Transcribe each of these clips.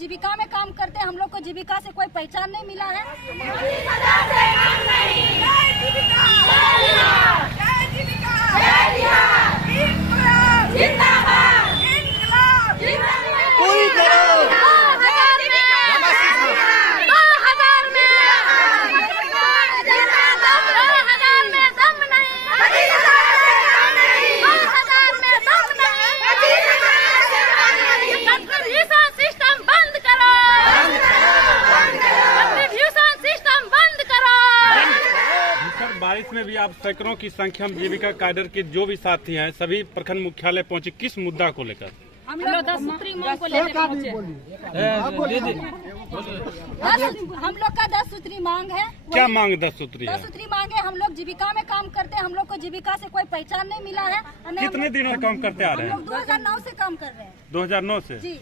जीविका में काम करते हैं, हम लोग को जीविका से कोई पहचान नहीं मिला है। बारिश में भी आप सैकड़ों की संख्या में जीविका कैडर के जो भी साथी हैं सभी प्रखंड मुख्यालय पहुंचे, किस मुद्दा को लेकर? हम लोग 10 सूत्री मांग को लेकर पहुंचे। हम लोग का 10 सूत्री मांग है। क्या मांग 10 सूत्री है? 10 सूत्री मांग है। हम लोग जीविका में काम करते हैं, हम लोग को जीविका से कोई पहचान नहीं मिला है। कितने दिनों से काम करते आ रहे हैं? हम लोग 2009 से काम कर रहे हैं। 2009 से जी।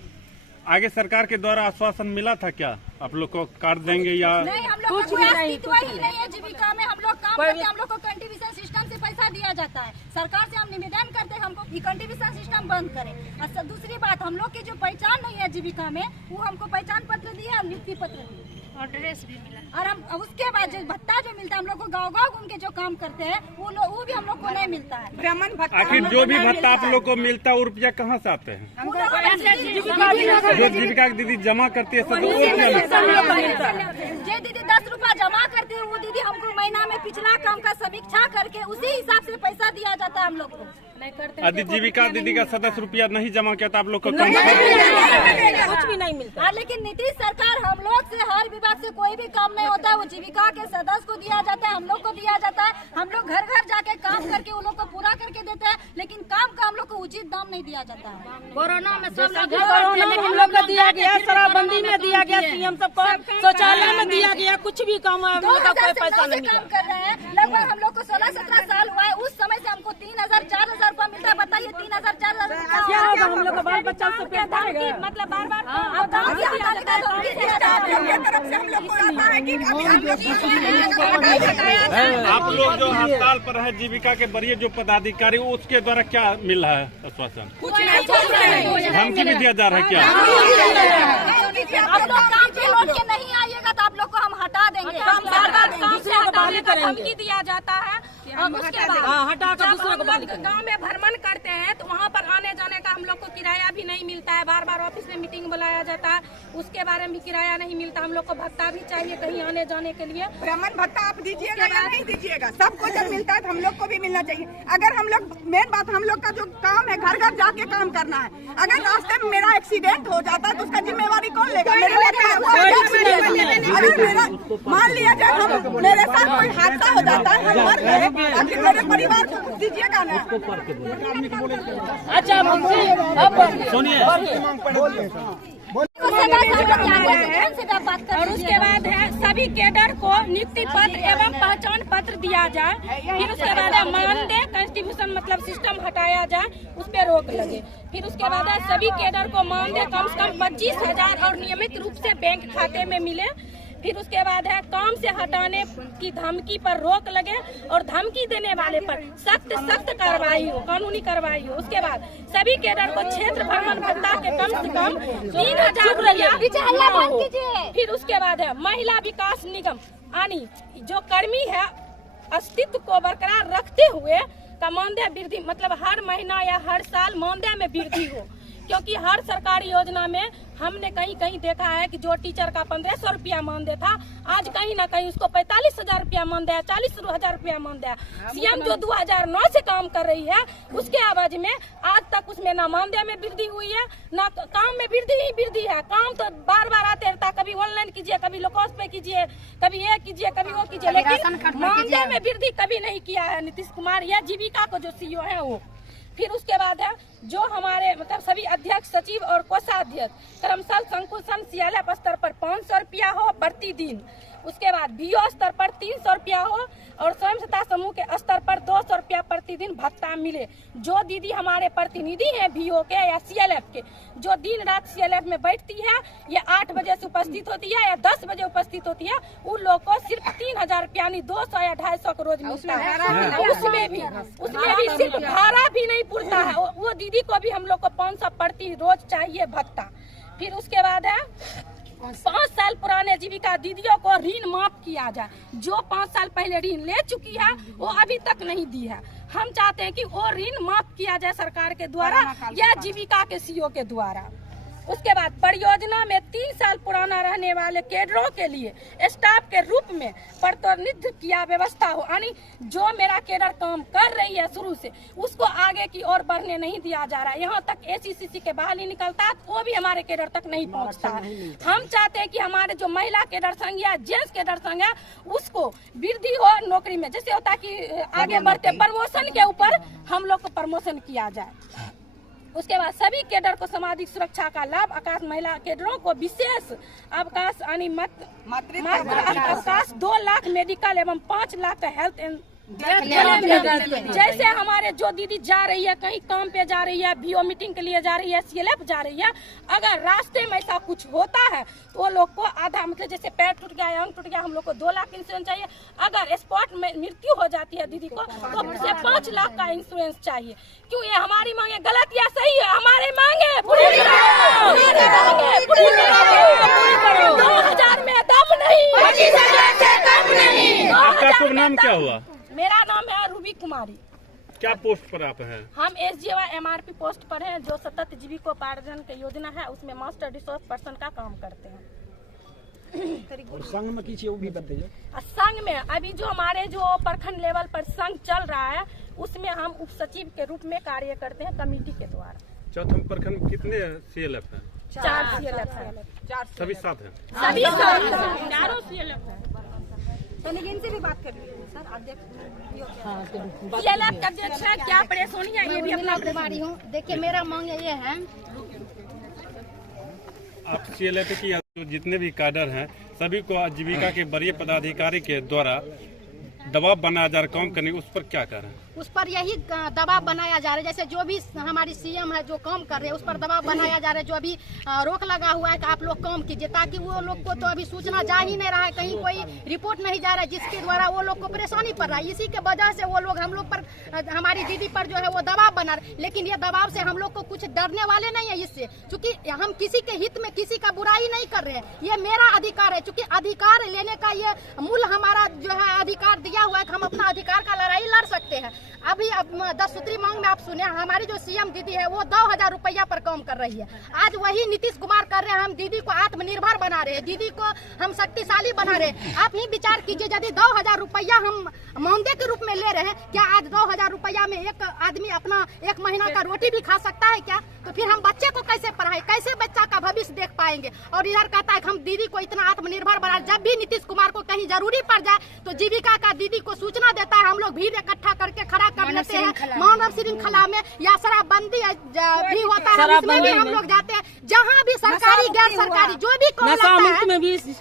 आगे सरकार के द्वारा आश्वासन मिला था क्या आप लोग को कार्ड देंगे या नहीं? हम लोग को कोई अस्तित्व ही नहीं है जीविका में। हम लोग काम करते हैं, हम लोग को कंट्रीब्यूशन सिस्टम से पैसा दिया जाता है। सरकार से हम निवेदन करते हैं हमको ये कंट्रीब्यूशन सिस्टम बंद करें। और दूसरी बात, हम लोग की जो पहचान नहीं है जीविका में, वो हमको पहचान पत्र दिया और नियुक्ति पत्र दिया और ड्रेस भी मिला। और हम उसके बाद जो भत्ता जो मिलता है, हम लोग को गाँव घूम के जो काम करते हैं वो भी हम लोग को नहीं मिलता है। ब्राह्मण भत्ता, आखिर जो भी भत्ता आप लोग को मिलता है वो रुपया कहाँ से आते हैं? जो जीविका की दीदी जमा करती है सब जो दीदी 10 रुपया जमा करती है, वो दीदी हमको महीना में पिछला काम का समीक्षा करके उसी हिसाब से पैसा दिया जाता है हम लोग को। यदि जीविका दीदी का सदस्य रुपया नहीं जमा किया तो आप लोग को कुछ भी नहीं मिलता। लेकिन नीतीश सरकार हम लोग से हर विभाग से कोई भी काम नहीं होता है, वो जीविका के सदस्य को दिया जाता है, हम लोग को दिया जाता है। हम लोग घर घर जाके काम करके उन लोग को पूरा करके देते हैं, लेकिन काम का हम लोग को उचित दाम नहीं दिया जाता है। कोरोना में सब हम लोग को दिया गया, शराबबंदी में दिया गया, सीएम सबको शौचालय में दिया गया, कुछ भी काम पैसा नहीं काम कर रहे हैं। लगभग हम लोग को 16-17 साल हुआ है। उस समय से हमको 3,000-4,000 रुपया मिलता है। बताइए 3,000-4,000 क्या होगा? हम लोग बाल बच्चा सब मतलब बार बार आप लोग जो हड़ताल पर है जीविका के वरीय जो पदाधिकारी, उसके द्वारा क्या मिल रहा है आश्वासन? धमकी भी दिया जा रहा है क्या? आप लोग काम पे लौट के नहीं आइएगा तो आप लोग को हम हटा देंगे। काम से हटाने का धमकी दिया जाता है और उसके बाद हटा कर दूसरे को गाँव में भ्रमण करते हैं तो वहाँ पर आने जाने का हम लोग को किराया भी नहीं मिलता है। बार बार ऑफिस में मीटिंग बुलाया जाता है, उसके बारे में भी किराया नहीं मिलता। हम लोग को भत्ता भी चाहिए कहीं आने जाने के लिए। भ्रमण भत्ता आप दीजिएगा या नहीं दीजिएगा? सबको जब मिलता है तो हम लोग को भी मिलना चाहिए। अगर हम लोग, मेन बात हम लोग का जो काम है घर घर जाके काम करना है। अगर रास्ते में मेरा एक्सीडेंट हो जाता है तो उसका जिम्मेवारी कौन लेगा? अगर मेरा मान लिया जाए मेरे साथ कोई हादसा हो जाता है, हम मर गए, आखिर मेरे परिवार को कुछ दीजिएगा ना? अच्छा सुनिए, और उसके बाद है सभी कैडर को नियुक्ति पत्र एवं पहचान पत्र दिया जाए। फिर उसके बाद है मानदेय कंस्टिट्यूशन मतलब सिस्टम हटाया जाए, उस पर रोक लगे। फिर उसके बाद है सभी कैडर को मानदेय कम से कम 25,000 और नियमित रूप से बैंक खाते में मिले। फिर उसके बाद है काम से हटाने की धमकी पर रोक लगे और धमकी देने वाले पर सख्त कार्रवाई हो, कानूनी कार्रवाई हो। उसके बाद सभी कैडर को क्षेत्र भ्रमण भत्ता के कम से कम 3,000 रुपया। फिर उसके बाद है महिला विकास निगम यानी जो कर्मी है अस्तित्व को बरकरार रखते हुए का मानदेय वृद्धि मतलब हर महीना या हर साल मानदेय में वृद्धि हो। क्योंकि हर सरकारी योजना में हमने कहीं कहीं देखा है कि जो टीचर का 1,500 रुपया मानदेय था, आज कहीं ना कहीं उसको 45,000 रुपया मानदेय, 40,000 रुपया मानदेय। सीएम जो 2009 से काम कर रही है उसके आवाज में आज तक उसमें ना मानदेय में वृद्धि हुई है ना काम में वृद्धि ही वृद्धि है। काम तो बार बार आते रहता, कभी ऑनलाइन कीजिए, कभी लोकॉस पे कीजिए, कभी ये कीजिए, कभी वो कीजिए, लेकिन मानदेय में वृद्धि कभी नहीं किया है नीतीश कुमार या जीविका को जो सीईओ है वो। फिर उसके बाद है जो हमारे मतलब सभी अध्यक्ष सचिव और कोषाध्यक्ष कर्मचारी संकुशन CLF स्तर पर 500 रुपया हो प्रति दिन। उसके बाद BO स्तर पर 300 रुपया हो और स्वयं सहायता समूह के स्तर पर 200 रुपया प्रतिदिन भत्ता मिले। जो दीदी हमारे प्रतिनिधि हैं BO के या CLF के, जो दिन रात CLF में बैठती है, ये 8 बजे से उपस्थित होती है या 10 बजे उपस्थित होती है, उन लोग को सिर्फ 3,000 रुपया यानी 200 या 250 को रोज मिलता है। उसमें भी सिर्फ भाड़ा भी नहीं पुरता है। वो दीदी को भी हम लोग को 500 प्रति रोज चाहिए भत्ता। फिर उसके बाद है 5 साल पुराने जीविका दीदियों को ऋण माफ किया जाए। जो 5 साल पहले ऋण ले चुकी है वो अभी तक नहीं दी है। हम चाहते हैं कि वो ऋण माफ किया जाए सरकार के द्वारा या जीविका के सीओ के द्वारा। उसके बाद परियोजना में 3 साल पुराना रहने वाले कैडरों के लिए स्टाफ के रूप में प्रतिनिधित्व किया व्यवस्था हो, यानी जो मेरा कैडर काम कर रही है शुरू से उसको आगे की ओर बढ़ने नहीं दिया जा रहा है। यहाँ तक ACCC के बाहर ही निकलता है तो वो भी हमारे कैडर तक नहीं पहुँचता है। हम चाहते हैं कि हमारे जो महिला कैडर संघ या जेंट्स कैडर संघ है उसको वृद्धि हो नौकरी में, जैसे होता है कि आगे बढ़ते प्रमोशन के ऊपर हम लोग को प्रमोशन किया जाए। उसके बाद सभी कैडर को सामाजिक सुरक्षा का लाभ, अवकाश महिला कैडरों को विशेष अवकाश यानी मातृत्व अवकाश 2 लाख मेडिकल एवं 5 लाख का हेल्थ एंड जैसे हमारे जो दीदी जा रही है कहीं काम पे जा रही है, बीओ मीटिंग के लिए जा रही है, CLF जा रही है, अगर रास्ते में ऐसा कुछ होता है तो वो लोग को आधा मतलब जैसे पैर टूट गया या अंग टूट गया हम लोग को 2 लाख इंश्योरेंस चाहिए। अगर स्पॉट में मृत्यु हो जाती है दीदी को तो उसे 5 लाख का इंश्योरेंस चाहिए। क्यों ये हमारी मांगे गलत या सही है? हमारी मांगे पूरी करो, 2000 में दम नहीं, 25,000 से कम नहीं। आपका शुभ नाम क्या हुआ? मेरा नाम है रूबी कुमारी। क्या पोस्ट पर आप हैं? हम SGY MRP पोस्ट पर हैं, जो सतत जीविकोपार्जन की योजना है उसमें मास्टर रिसोर्स पर्सन का काम करते हैं। और संघ में कीजिए वो भी बताइए। संघ में अभी जो हमारे जो प्रखंड लेवल पर संघ चल रहा है उसमें हम उप सचिव के रूप में कार्य करते हैं कमेटी के द्वारा। चौथम प्रखंड में कितने CLF हैं? 4 CLF है। सभी साथ हैं? सभी 4 CLF है। इनसे भी बात कर रही है सर, अध्यक्ष CLF का अध्यक्ष है, क्या परेशानी है ये भी अपना बीमारी हूँ। देखिए मेरा मांग ये है, आप CLF की जितने भी कैडर हैं सभी को आजीविका के वरीय पदाधिकारी के द्वारा दबाव बनाया जा रहा काम करने, उस पर क्या कर रहे हैं? उस पर यही दबाव बनाया जा रहा है। जैसे जो भी हमारी CM है जो काम कर रहे हैं उस पर दबाव बनाया जा रहा है। जो अभी रोक लगा हुआ है कि आप लोग काम कीजिए, ताकि वो लोग को तो अभी सूचना जा ही नहीं रहा है, कहीं कोई रिपोर्ट नहीं जा रहा है, जिसके द्वारा वो लोग को परेशानी पड़ रहा है। इसी के वजह से वो लोग हम लोग पर, हमारी दीदी पर जो है वो दबाव बना रहे। लेकिन ये दबाव से हम लोग को कुछ डरने वाले नहीं है इससे, क्योंकि हम किसी के हित में किसी का बुराई नहीं कर रहे हैं। ये मेरा अधिकार है, क्योंकि अधिकार लेने का ये मूल हमारा जो है अधिकार दिया हुआ है कि हम अपना अधिकार का लड़ाई लड़ सकते हैं। अभी 10 सूत्री मांग में आप सुने, हमारी जो CM दीदी है वो 2,000 रुपया पर काम कर रही है। आज वही नीतीश कुमार कर रहे हैं, हम दीदी को आत्मनिर्भर बना रहे हैं, दीदी को हम शक्तिशाली बना रहे हैं। आप ही विचार कीजिए, यदि 2,000 रुपया हम मानदेय के रूप में ले रहे हैं, क्या आज 2,000 रुपया में एक आदमी अपना 1 महीना का रोटी भी खा सकता है क्या? तो फिर हम बच्चे को कैसे पढ़ाए, कैसे बच्चा का भविष्य देख पाएंगे? और इधर कहता है कि हम दीदी को इतना आत्मनिर्भर बना। जब भी नीतीश कुमार को कहीं जरूरी पड़ जाए तो जीविका का दीदी को सूचना देता है, हम लोग भीड़ इकट्ठा करके खड़ा कर लेते हैं। मानव श्रृंखला में या शराबबंदी भी होता है, उसमें भी हम लोग जाते हैं। जहाँ भी सरकारी गैर सरकारी जो भी काम लगता है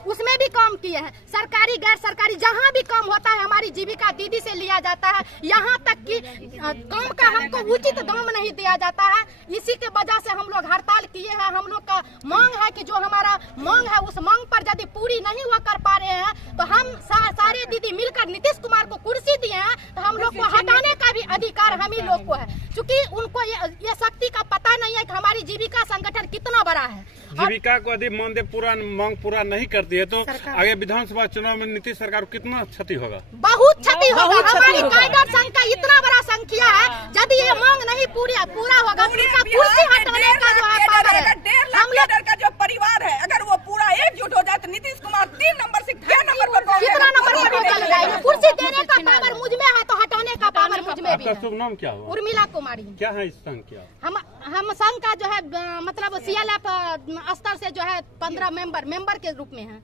उसमें भी काम किए हैं। सरकारी गैर सरकारी जहाँ भी काम होता है हमारी जीविका दीदी से लिया जाता है। यहाँ तक कि काम का हमको उचित दाम नहीं दिया जाता है। इसी के वजह से हम लोग हड़ताल किए हैं। हम लोग का मांग है कि जो हमारा मांग है उस मांग पर यदि पूरी नहीं हुआ कर पा रहे हैं तो हम सारे दीदी मिलकर नीतीश कुमार को कुर्सी दिए हैं तो हम लोग को हटाने का भी अधिकार हम ही लोग को है, क्योंकि उनको ये शक्ति का पता नहीं है कि हमारी जीविका संगठन कितना बड़ा है। जीविका को यदि मानदेय मांग पूरा नहीं करती है तो आगे विधानसभा चुनाव में नीतीश सरकार को कितना क्षति होगा? बहुत क्षति होगा। हमारी कैडर संघ का इतना बड़ा संख्या है, यदि ये मांग नहीं पूरा होगा उनका कुर्सी हटाने का जो है पावर है। 1.5 लाख कैडर का जो परिवार है अगर वो पूरा एकजुट हो जाए तो नीतीश कुमार 3 नंबर से 6 नंबर पर कितना नंबर पर चल जाएगा? कुर्सी देने का पावर मुझ में है तो हटाने का पावर मुझ में भी आपका है। शुभ नाम क्या हुआ? उर्मिला कुमारी। क्या है इस संघ क्या? हम संघ का जो है मतलब CLF स्तर से जो है 15 मेंबर के रूप में है।